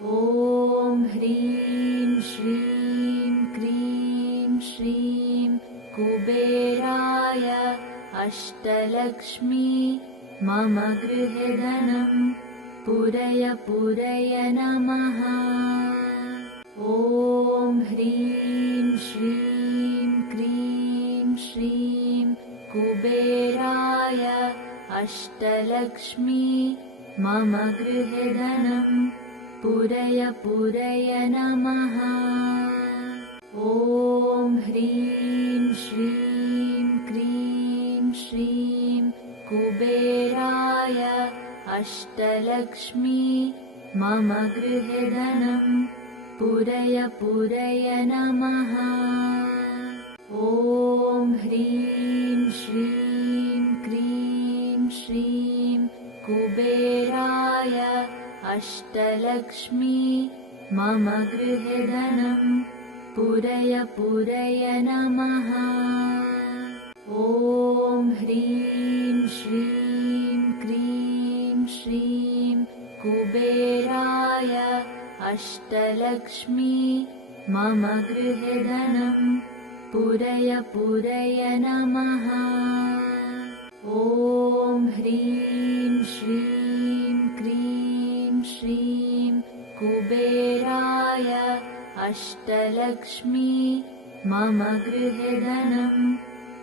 ॐ ह्रीं श्रीं क्रीं श्रीं कुबेराय अष्टलक्ष्मी मम गृहे धनं पूरय पूरय नमः। ॐ ह्रीं श्रीं क्रीं श्रीं कुबेराय अष्टलक्ष्मी मम गृहे धनं पूरय पूरय नमः। ॐ ह्रीं श्रीं क्रीं श्रीं कुबेराय अष्टलक्ष्मी मम गृहे धनं पूरय पूरय नमः। ॐ ह्रीं श्रीं क्रीं श्रीं कुबेराय अष्टलक्ष्मी मम गृहे धनं पूरय पूरय नमः। ॐ ह्रीं श्रीं क्रीं श्रीं कुबेराय अष्टलक्ष्मी मम गृहे धनं पूरय पूरय नमः। ॐ ह्रीं श्रीं क्रीं श्रीं कुबेराय अष्टलक्ष्मी मम गृहे धनं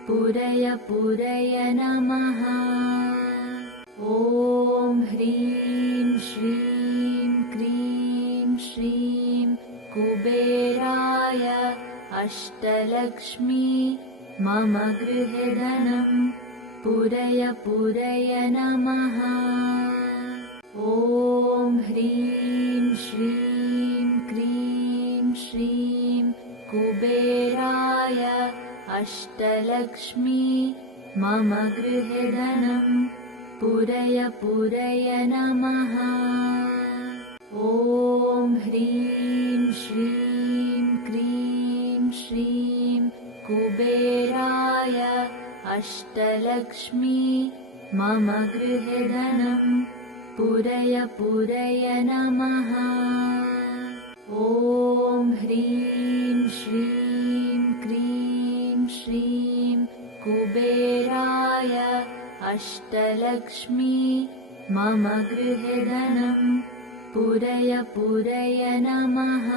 पूरय पूरय नमः। ॐ ह्रीं श्रीं क्रीं श्रीं कुबेराय अष्टलक्ष्मी मम गृहे धनं पूरय पूरय नमः। ॐ ह्रीं श्रीं क्रीं श्रीं कुबेराय अष्टलक्ष्मी मम गृहे धनं पूरय पूरय नमः। ॐ ह्रीं श्रीं क्रीं श्रीं कुबेराय अष्टलक्ष्मी मम गृहे धनं पूरय पूरय नमः। ॐ ह्रीं श्रीं क्रीं श्रीं कुबेराय अष्टलक्ष्मी मम गृहे धनं पूरय पूरय नमः।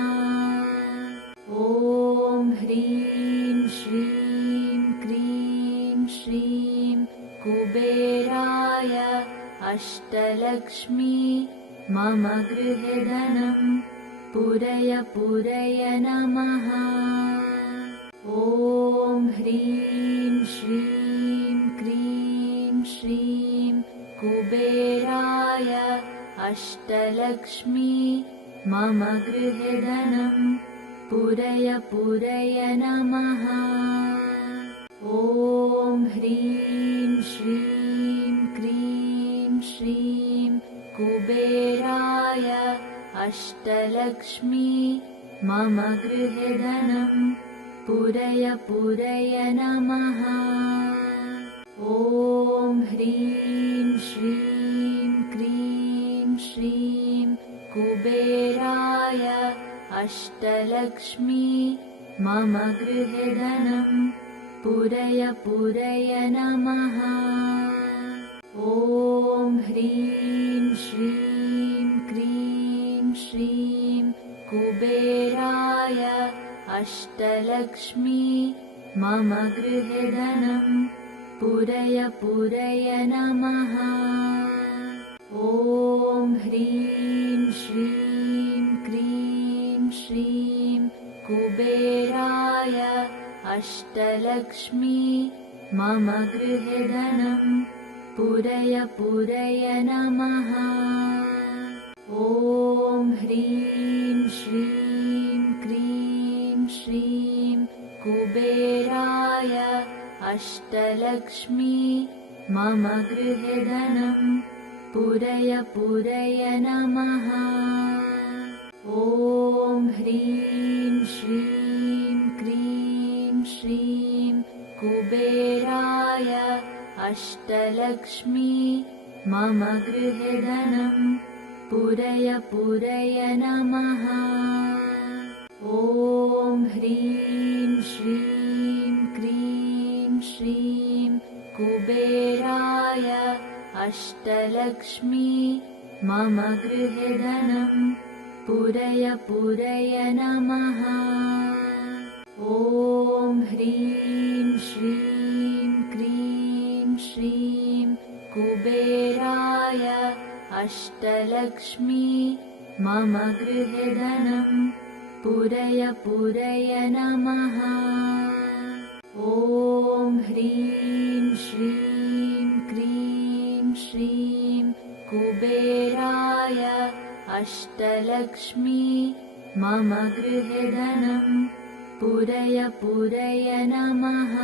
ॐ ह्रीं श्रीं क्रीं श्रीं कुबेराय अष्टलक्ष्मी मम गृहे धनं पूरय पूरय नमः। ॐ ह्रीं श्रीं क्रीं श्रीं कुबेराय अष्टलक्ष्मी मम गृहे धनं पूरय पूरय नमः। ॐ ह्रीं श्रीं क्रीं श्रीं कुबेराय अष्टलक्ष्मी मम गृहे धनं पूरय पूरय नमः। ॐ ह्रीं श्रीं क्रीं श्रीं कुबेराय अष्टलक्ष्मी मम गृहे धनं पूरय पूरय नमः। ॐ ह्रीं श्रीं क्रीं श्रीं कुबेराय अष्टलक्ष्मी मम गृहे धनं पूरय पूरय नमः। ॐ ह्रीं श्रीं क्रीं श्रीं कुबेराय अष्टलक्ष्मी मम गृहे धनं पूरय पूरय नमः। ॐ ह्रीं श्रीं क्रीं श्रीं कुबेराय अष्टलक्ष्मी मम गृहे धनं पूरय पूरय नमः। ॐ ह्रीं श्रीं क्रीं श्रीं कुबेराय अष्टलक्ष्मी मम गृहे धनं पुरय पुरय नमः। ॐ ह्रीं श्रीं क्रीं श्रीं कुबेराय अष्टलक्ष्मी मम गृहे धनं पुरय पुरय नमः। ॐ ह्रीं श्रीं क्रीं श्रीं कुबेराय अष्टलक्ष्मी मम गृहे धनं पुरय पुरय नमः। ॐ ह्रीं श्रीं क्रीं श्रीं कुबेराय अष्टलक्ष्मी मम गृहे धनं पुरय पुरय नमः।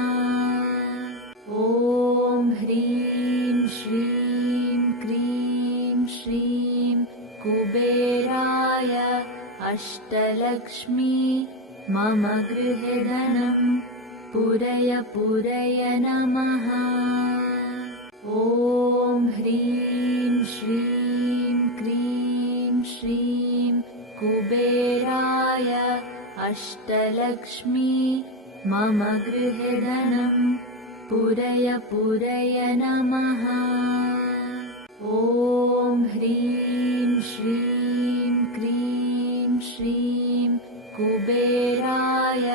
ॐ ह्रीं श्रीं क्रीं श्रीं कुबेराय अष्टलक्ष्मी मम गृहे धनं पुरय पुरय नमः। ॐ ह्रीं श्रीं क्रीं श्रीं कुबेराय अष्टलक्ष्मी मम गृहे धनं पुरय पुरय नमः। ॐ ह्रीं श्रीं क्रीं श्रीं कुबेराय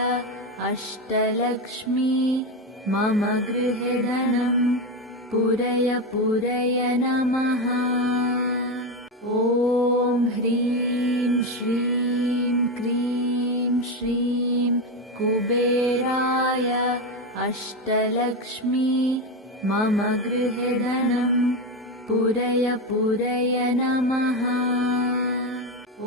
अष्टलक्ष्मी मम गृहे धनं पुरय पुरय नमः। ॐ ह्रीं श्रीं क्रीं श्रीं कुबेराय अष्टलक्ष्मी मम गृहे धनं पुरय पुरय नमः।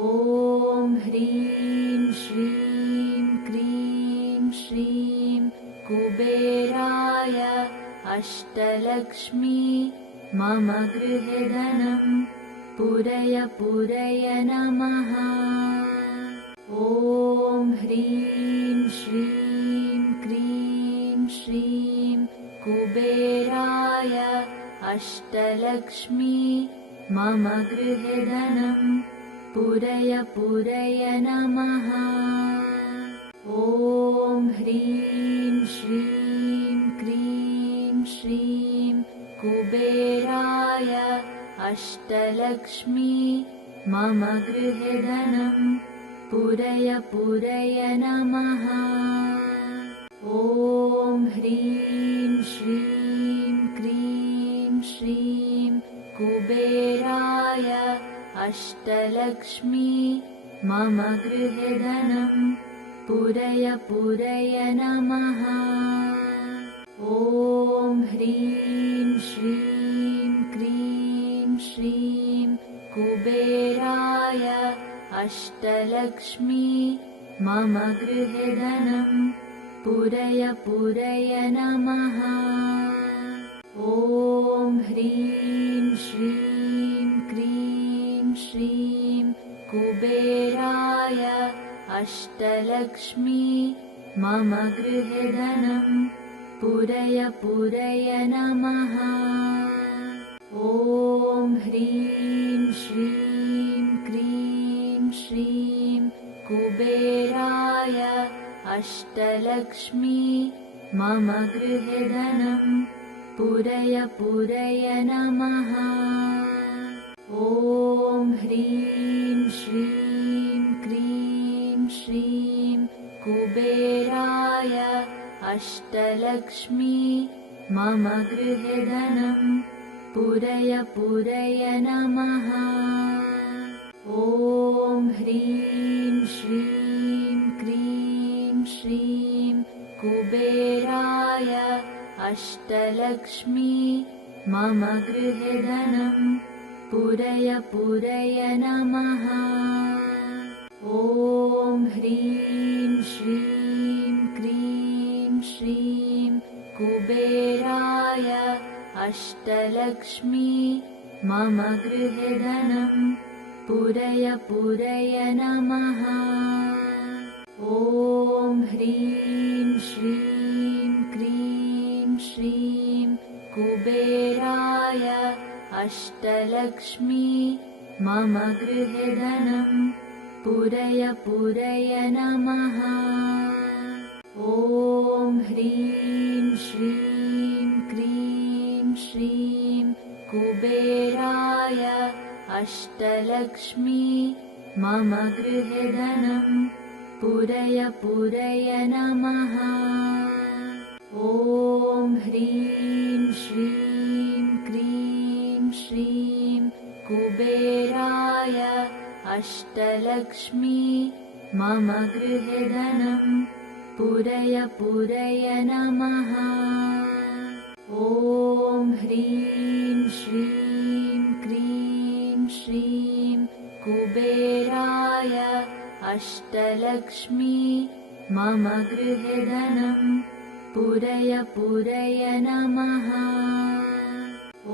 ॐ ह्रीं श्रीं क्रीं श्रीं कुबेराय अष्टलक्ष्मी मम गृहे धनं पुरय पुरय नमः। ॐ ह्रीं श्रीं क्रीं श्रीं कुबेराय अष्टलक्ष्मी मम गृहे धनं पुरय पुरय नमः। ॐ ह्रीं श्रीं क्रीं श्रीं कुबेराय अष्टलक्ष्मी मम गृहे धनं पुरय पुरय नमः। ॐ ह्रीं श्रीं क्रीं श्रीं कुबेराय अष्टलक्ष्मी मम गृहे धनं पुरय पुरय नमः। ॐ ह्रीं श्रीं क्रीं श्रीं कुबेराय अष्टलक्ष्मी मम गृहे धनं पुरय पुरय नमः। ॐ ह्रीं श्रीं क्रीं श्रीं कुबेराय अष्टलक्ष्मी मम गृहे धनं पुरय पुरय नमः। ॐ ह्रीं श्रीं क्रीं श्रीं कुबेराय अष्टलक्ष्मी मम गृहे धनं पुरय पुरय नमः। ॐ ह्रीं श्रीं क्रीं श्रीं कुबेराय अष्टलक्ष्मी मम गृहे धनं पुरय पुरय नमः। ॐ ह्रीं श्रीं क्रीं श्रीं कुबेराय अष्टलक्ष्मी मम गृहे धनं पुरय पुरय नमः। ॐ ह्रीं श्रीं क्रीं श्रीं कुबेराय अष्टलक्ष्मी मम गृहे धनं पुरय पुरय नमः। ॐ ह्रीं श्रीं क्रीं श्रीं कुबेराय अष्टलक्ष्मी मम गृहे धनं पूरय पूरय नमः। ॐ ह्रीं श्रीं क्रीं श्रीं कुबेराय अष्टलक्ष्मी मम गृहे धनं पूरय पूरय नमः। ॐ ह्रीं श्रीं क्रीं श्रीं कुबेराय अष्टलक्ष्मी मम गृहे धनं पूरय पूरय नमः। ॐ ह्रीं श्रीं क्रीं श्रीं कुबेराय अष्टलक्ष्मी मम गृहे धनं पूरय पूरय नमः।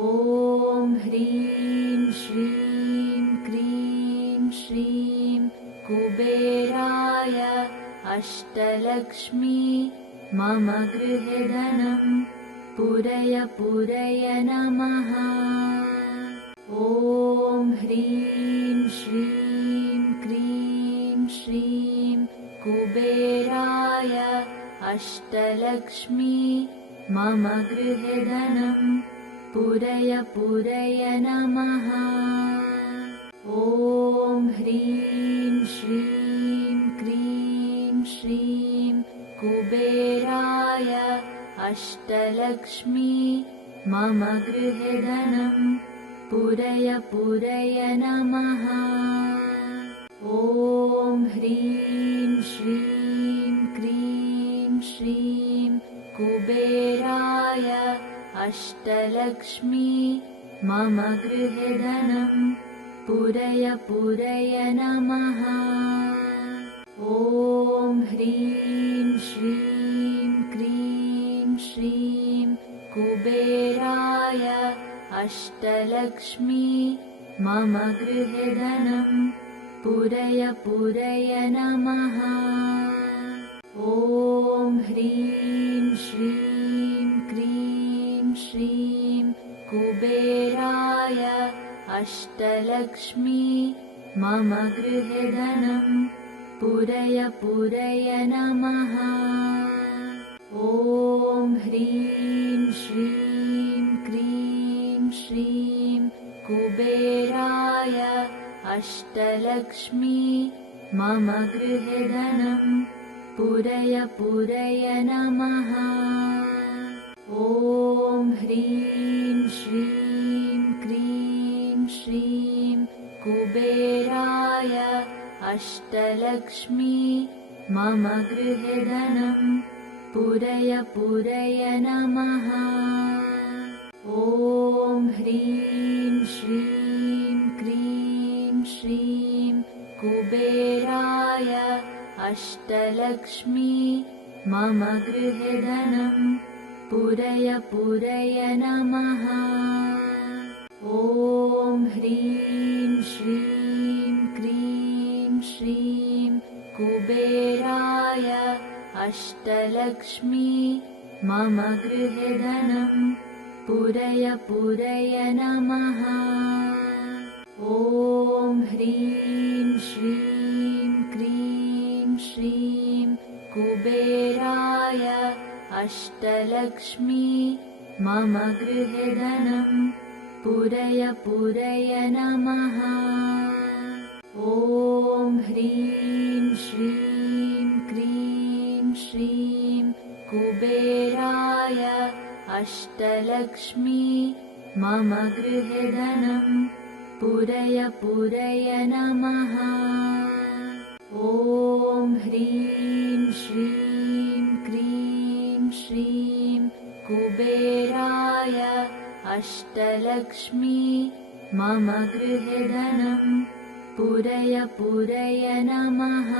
ॐ ह्रीं श्रीं क्रीं श्रीं कुबेराय अष्टलक्ष्मी मम गृहे धनं पूरय पूरय नमः। ॐ ह्रीं श्रीं क्रीं श्रीं कुबेराय अष्टलक्ष्मी मम गृहे धनं पूरय पूरय नमः। ॐ ह्रीं श्रीं क्रीं श्रीं कुबेराय अष्टलक्ष्मी मम गृहे धनं पूरय पूरय नमः। ॐ ह्रीं श्रीं क्रीं श्रीं कुबेराय अष्टलक्ष्मी मम गृहे धनं पूरय पूरय नमः। ॐ ह्रीं श्रीं क्रीं श्रीं कुबेराय अष्टलक्ष्मी मम गृहे धनं पूरय पूरय नमः। ॐ ह्रीं श्रीं क्रीं श्रीं कुबेराय अष्टलक्ष्मी मम गृहे धनं पूरय पूरय नमः। ॐ ह्रीं श्रीं क्रीं श्रीं कुबेराय अष्टलक्ष्मी मम गृहे धनं पूरय पूरय नमः। ॐ ह्रीं श्रीं क्रीं श्रीं कुबेराय अष्टलक्ष्मी मम गृहे धनं पूरय पूरय नमः। ॐ ह्रीं श्रीं क्रीं श्रीं कुबेराय अष्टलक्ष्मी मम गृहे धनं पूरय पूरय नमः। ॐ ह्रीं श्रीं क्रीं श्रीं कुबेराय अष्टलक्ष्मी मम गृहे धनं पूरय पूरय नमः। ॐ ह्रीं श्रीं क्रीं श्रीं कुबेराय अष्टलक्ष्मी मम गृहे धनं पूरय पूरय नमः। ॐ ह्रीं श्रीं क्रीं श्रीं कुबेराय अष्टलक्ष्मी मम गृहे धनं पूरय पूरय नमः। ॐ ह्रीं श्रीं क्रीं श्रीं कुबेराय अष्टलक्ष्मी मम गृहे धनं पूरय पूरय नमः।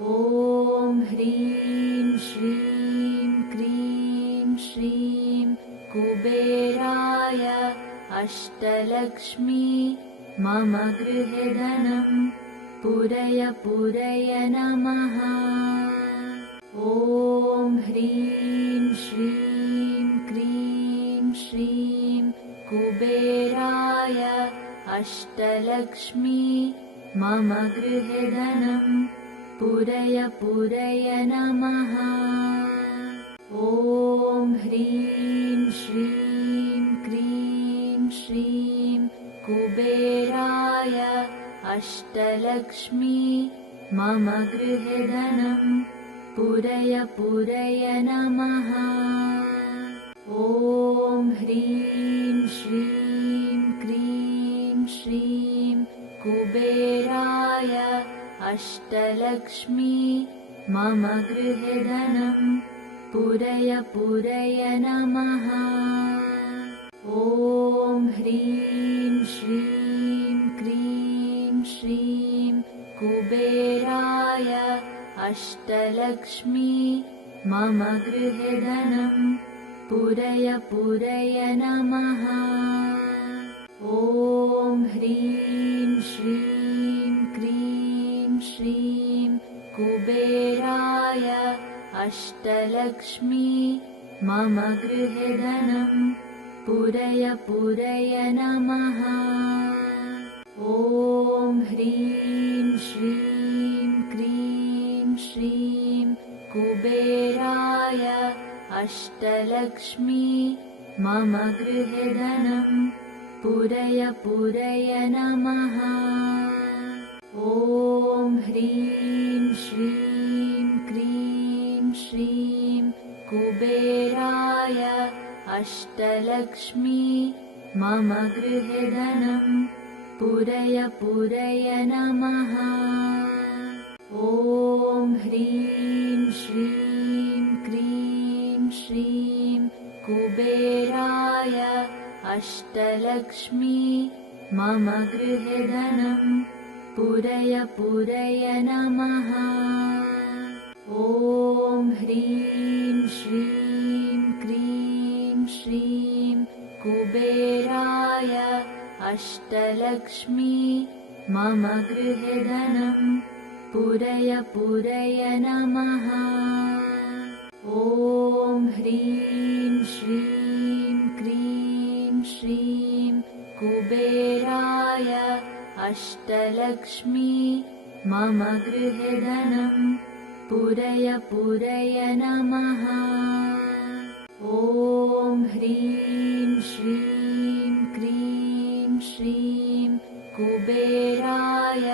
ॐ ह्रीं श्रीं क्रीं श्रीं कुबेराय अष्टलक्ष्मी मम गृहे धनं पूरय पूरय नमः। ॐ ह्रीं श्रीं क्रीं श्रीं कुबेराय अष्टलक्ष्मी मम गृहे धनं पूरय पूरय नमः। ॐ ह्रीं श्रीं क्रीं श्रीं कुबेराय अष्टलक्ष्मी मम गृहे धनं पूरय पूरय नमः। ॐ ह्रीं श्रीं क्रीं श्रीं कुबेराय अष्टलक्ष्मी मम गृहे धनं पूरय पूरय नमः। ॐ ह्रीं श्रीं क्रीं श्रीं कुबेराय अष्टलक्ष्मी मम गृहे धनं पूरय पूरय नमः। ॐ ह्रीं श्रीं क्रीं श्रीं कुबेराय अष्टलक्ष्मी मम गृहे धनं पूरय पूरय नमः। ॐ ह्रीं श्रीं क्रीं श्रीं कुबेराय अष्टलक्ष्मी मम गृहे धनं पूरय पूरय नमः। ॐ ह्रीं श्रीं क्रीं श्रीं कुबेराय अष्टलक्ष्मी मम गृहे धनं पूरय पूरय नमः। ॐ ह्रीं श्रीं क्रीं श्रीं कुबेराय अष्टलक्ष्मी मम गृहे धनं पूरय पूरय नमः। ॐ ह्रीं श्रीं क्रीं श्रीं कुबेराय अष्टलक्ष्मी मम गृहे धनं पूरय पूरय नमः। ॐ ह्रीं श्रीं क्रीं श्रीं कुबेराय अष्टलक्ष्मी मम गृहे धनं पूरय पूरय नमः। ॐ ह्रीं श्रीं क्रीं श्रीं कुबेराय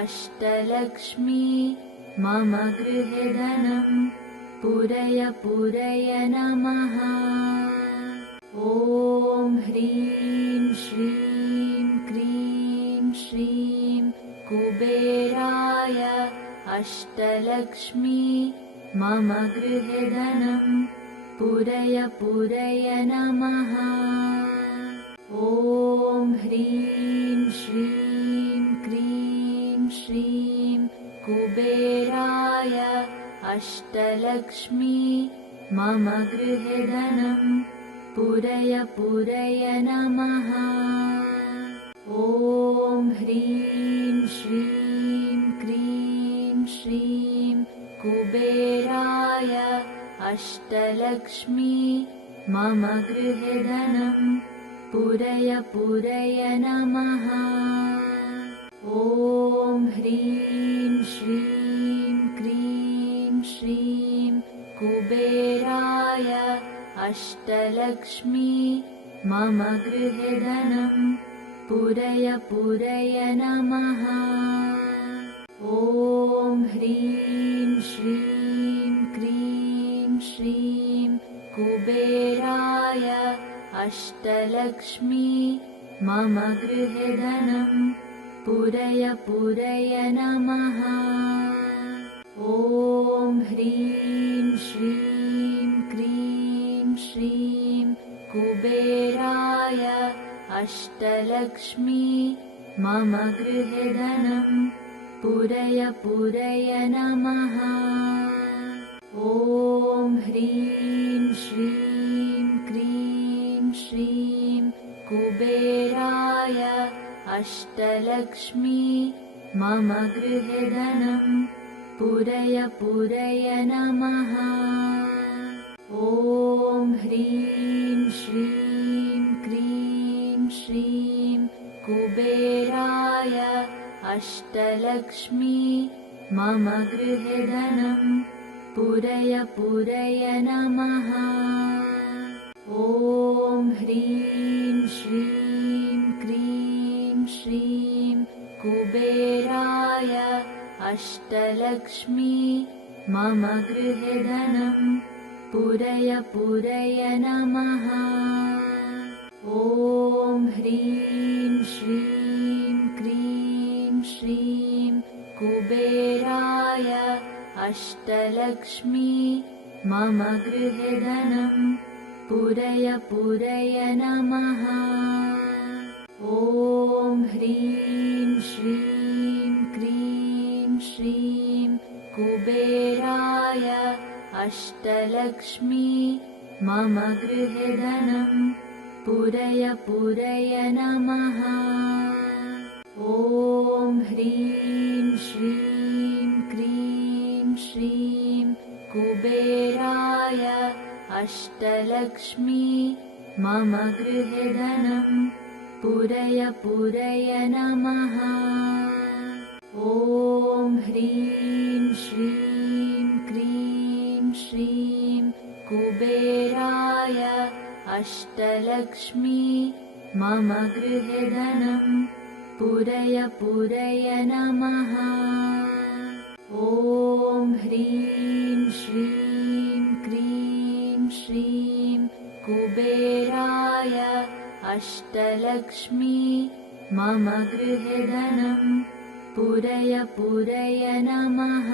अष्टलक्ष्मी मम गृहे धनं पूरय पूरय नमः। ॐ ह्रीं श्रीं क्रीं श्रीं कुबेराय अष्टलक्ष्मी मम गृहे धनं पूरय पूरय नमः। ॐ ह्रीं श्रीं क्रीं श्रीं कुबेराय अष्टलक्ष्मी मम गृहे धनं पूरय पूरय नमः। ॐ ह्रीं श्रीं क्रीं श्रीं कुबेराय अष्टलक्ष्मी मम गृहे धनं पूरय पूरय नमः। ॐ ह्रीं श्रीं क्रीं श्रीं कुबेराय अष्टलक्ष्मी मम गृहे धनं पूरय पूरय नमः। ॐ ह्रीं श्रीं क्रीं श्रीं कुबेराय अष्टलक्ष्मी मम गृहे धनं पूरय पूरय नमः। ॐ ह्रीं श्रीं क्रीं श्रीं कुबेराय अष्टलक्ष्मी मम गृहे धनं पूरय पूरय नमः। ॐ ह्रीं श्रीं क्रीं श्रीं कुबेराय अष्टलक्ष्मी मम गृहे धनं पूरय पूरय नमः। ॐ ह्रीं श्रीं क्रीं श्रीं कुबेराय अष्टलक्ष्मी मम गृहे धनं पूरय पूरय नमः। ॐ ह्रीं श्रीं क्रीं श्रीं कुबेराय अष्टलक्ष्मी मम गृहे धनं पूरय पूरय नमः। ॐ ह्रीं श्रीं क्रीं श्रीं कुबेराय अष्टलक्ष्मी मम गृहे धनं पूरय पूरय नमः। ॐ ह्रीं श्रीं क्रीं श्रीं कुबेराय अष्टलक्ष्मी मम गृहे धनं पूरय पूरय नमः। ॐ ह्रीं श्रीं क्रीं श्रीं कुबेराय अष्टलक्ष्मी मम गृहे धनं पूरय पूरय नमः। ॐ ह्रीं श्रीं क्रीं श्रीं कुबेराय अष्टलक्ष्मी मम गृहे धनं पूरय पूरय नमः। ॐ ह्रीं श्रीं क्रीं श्रीं कुबेराय अष्टलक्ष्मी मम गृहे धनं पूरय पूरय नमः।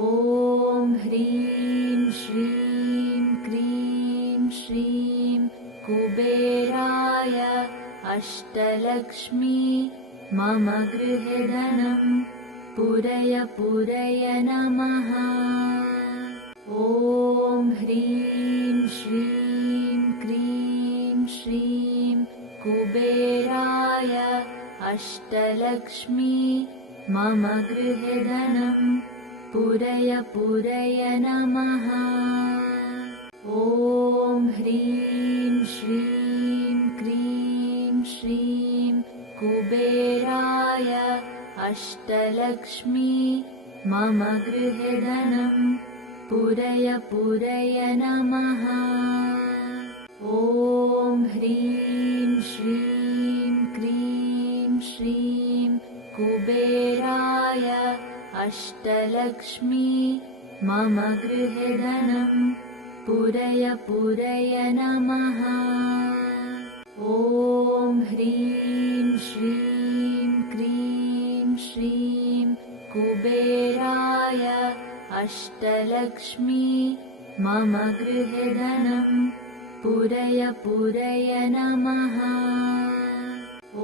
ॐ ह्रीं श्रीं क्रीं श्रीं कुबेराय अष्टलक्ष्मी मम गृहे धनं पूरय पूरय नमः। ॐ ह्रीं श्रीं क्रीं श्रीं कुबेराय अष्टलक्ष्मी मम गृहे धनं पूरय पूरय नमः। ॐ ह्रीं श्रीं क्रीं श्रीं कुबेराय अष्टलक्ष्मी मम गृहे धनं पूरय पूरय नमः। ॐ ह्रीं श्रीं क्रीं श्रीं कुबेराय अष्टलक्ष्मी मम गृहे धनं पूरय पूरय नमः। ॐ ह्रीं श्रीं क्रीं श्रीं कुबेराय अष्टलक्ष्मी मम गृहे धनं पूरय पूरय नमः।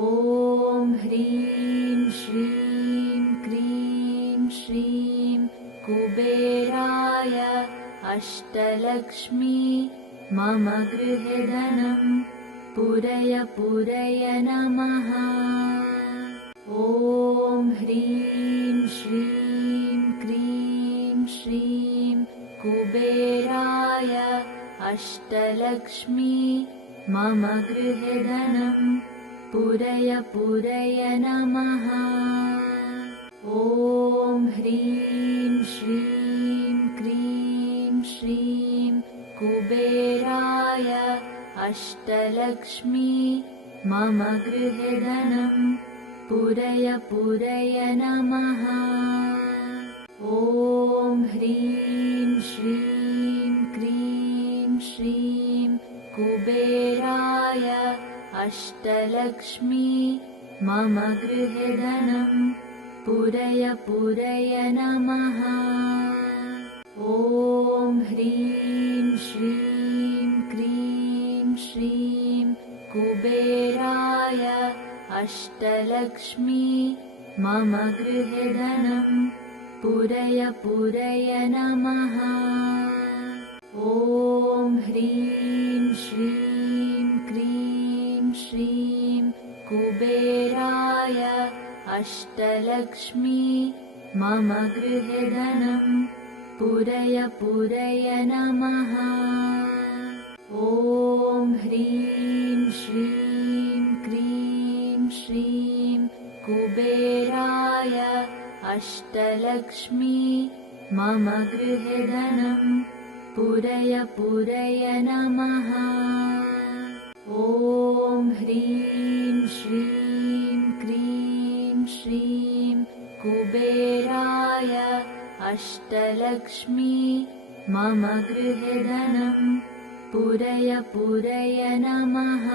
ॐ ह्रीं श्रीं क्रीं श्रीं कुबेराय अष्टलक्ष्मी मम गृहे धनं पूरय पूरय नमः। ॐ ह्रीं श्रीं क्रीं श्रीं कुबेराय अष्टलक्ष्मी मम गृहे धनं पूरय पूरय नमः। ॐ ह्रीं श्रीं क्रीं श्रीं कुबेराय अष्टलक्ष्मी मम गृहे धनं पूरय पूरय नमः। ॐ ह्रीं श्रीं क्रीं श्रीं कुबेराय अष्टलक्ष्मी मम गृहे धनं पूरय पूरय नमः। ॐ ह्रीं श्रीं क्रीं श्रीं कुबेराय अष्टलक्ष्मी मम गृहे धनं पूरय पूरय नमः। ॐ ह्रीं श्रीं क्रीं श्रीं कुबेराय अष्टलक्ष्मी मम गृहे धनं पूरय पूरय नमः। ॐ ह्रीं श्रीं क्रीं कुबेराय अष्टलक्ष्मी मम गृहे धनं पूरय पूरय नमः। ॐ ह्रीं श्रीं क्रीं श्रीं कुबेराय अष्टलक्ष्मी मम गृहे धनं पूरय पूरय नमः।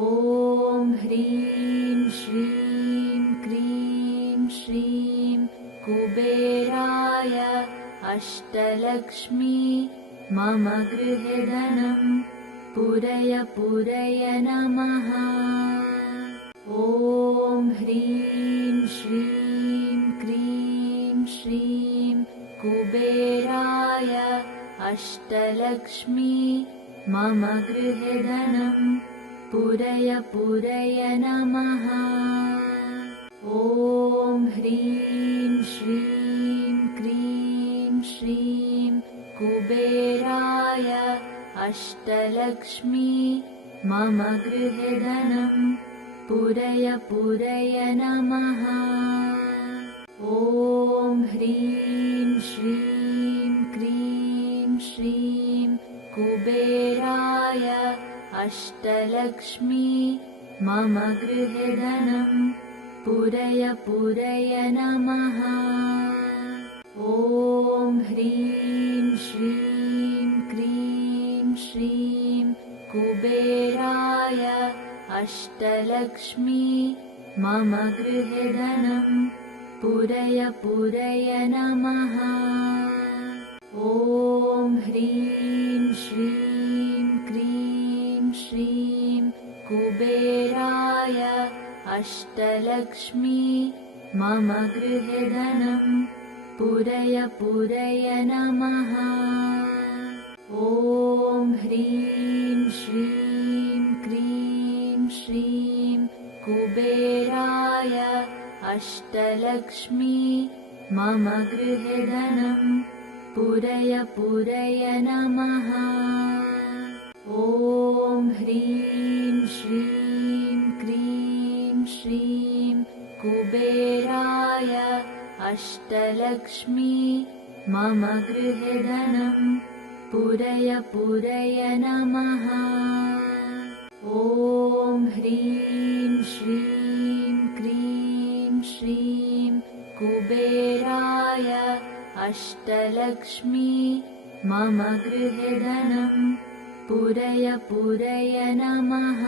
ॐ ह्रीं श्रीं क्रीं श्रीं कुबेराय अष्टलक्ष्मी मम गृहे धनं पूरय पूरय नमः। ॐ ह्रीं श्रीं क्रीं श्रीं कुबेराय अष्टलक्ष्मी मम गृहे धनं पूरय पूरय नमः। ॐ ह्रीं श्रीं क्रीं श्रीं कुबेराय अष्टलक्ष्मी मम गृहे धनं पूरय पूरय नमः। ॐ ह्रीं श्रीं क्रीं श्रीं कुबेराय अष्टलक्ष्मी मम गृहे धनं पूरय पूरय नमः। ॐ ह्रीं श्रीं क्रीं श्रीं कुबेराय अष्टलक्ष्मी मम गृहे धनं पूरय पूरय नमः। ॐ ह्रीं श्रीं क्रीं श्रीं कुबेराय अष्टलक्ष्मी मम गृहे धनं पूरय पूरय नमः। ॐ ह्रीं श्रीं क्रीं श्रीं कुबेराय अष्टलक्ष्मी मम गृहे धनं पूरय पूरय नमः। ॐ ह्रीं श्रीं क्रीं श्रीं कुबेराय अष्टलक्ष्मी मम गृहे धनं पूरय पूरय नमः। ॐ ह्रीं श्रीं क्रीं श्रीं कुबेराय अष्टलक्ष्मी मम गृहे धनं पूरय पूरय नमः।